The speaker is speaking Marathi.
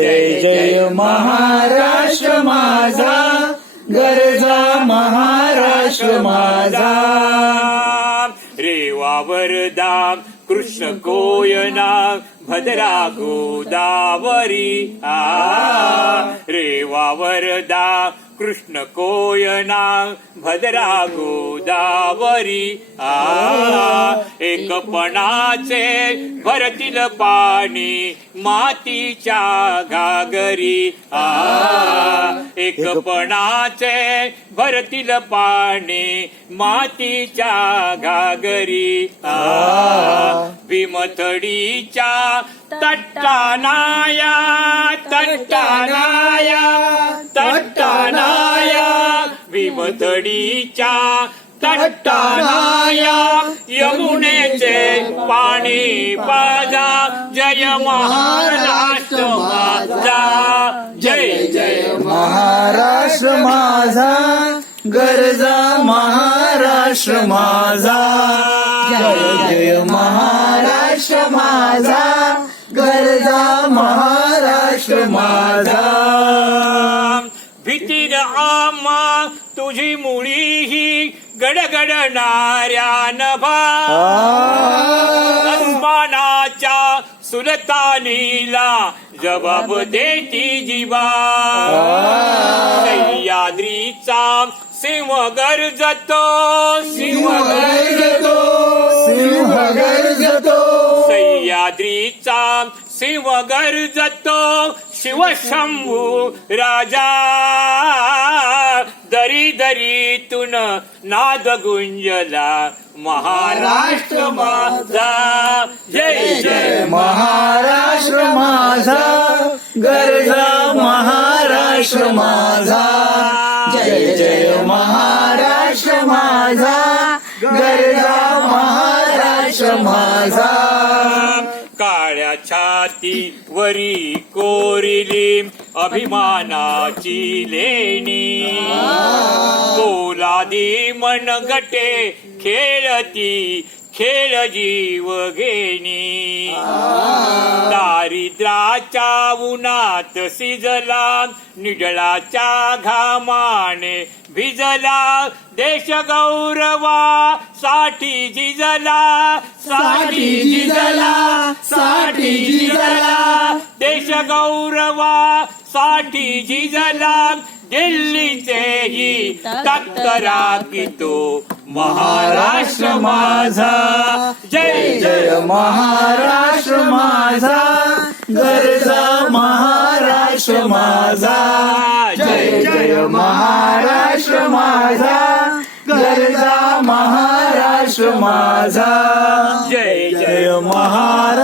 जय जय महाराष्ट्र माझा गरजा महाराष्ट्र माझा. रेवा वरदा कृष्ण कोयना भद्रा गोदावरी आ रेवा वरदा कृष्ण कोयना भद्रा गोदावरी आ एकपणाचे भरतील पाणी मातीच्या घागरी आ एकपणाचे भरतील पाणी मातीच्या घागरी आ भीमथडीच्या तट्टानाया तट्टानाया तट्टानाया भीमथडीच्या तट्टानाया यमुनेचे पाणी पाजा जय महाराष्ट्र माझा. जय जय महाराष्ट्र माझा गरजा महाराष्ट्र माझा. जय जय महाराष्ट्र माझा गरजा महाराष्ट्र माझा. भीती आम्हा तुझी मुळी ही गडगडणाऱ्या नभा अस्मानाच्या सुलतानीला जबाब देती जिवा. सह्याद्रीचा सिंह गरजतो. सिंह गरजतो. सिंह गरजतो. सह्याद्रीचा शिव गरजतो. शिवशंभू राजा दरी दरीतून नाद गुंजला महाराष्ट्र माझा. जय जय महाराष्ट्र माझा. गरजा महाराष्ट्र माझा. जय जय छाती वरी कोरिली अभिमानाची लेणी. पोलादी मनगटे खेळती खेळ जीव घेणी. दारिद्राच्या उन्हात सिजला निडळाच्या घामाने भिजला. देश गौरवा साठी झिजला साठी जिजला साठी गौरवा साठी झिजला दिल्लीचेही तक्करा की तो. महाराष्ट्र माझा. जय जय महाराष्ट्र माझा. गरजा महाराष्ट्र माझा. जय जय महाराष्ट्र माझा. गरजा महाराष्ट्र माझा. जय जय महाराष्ट्र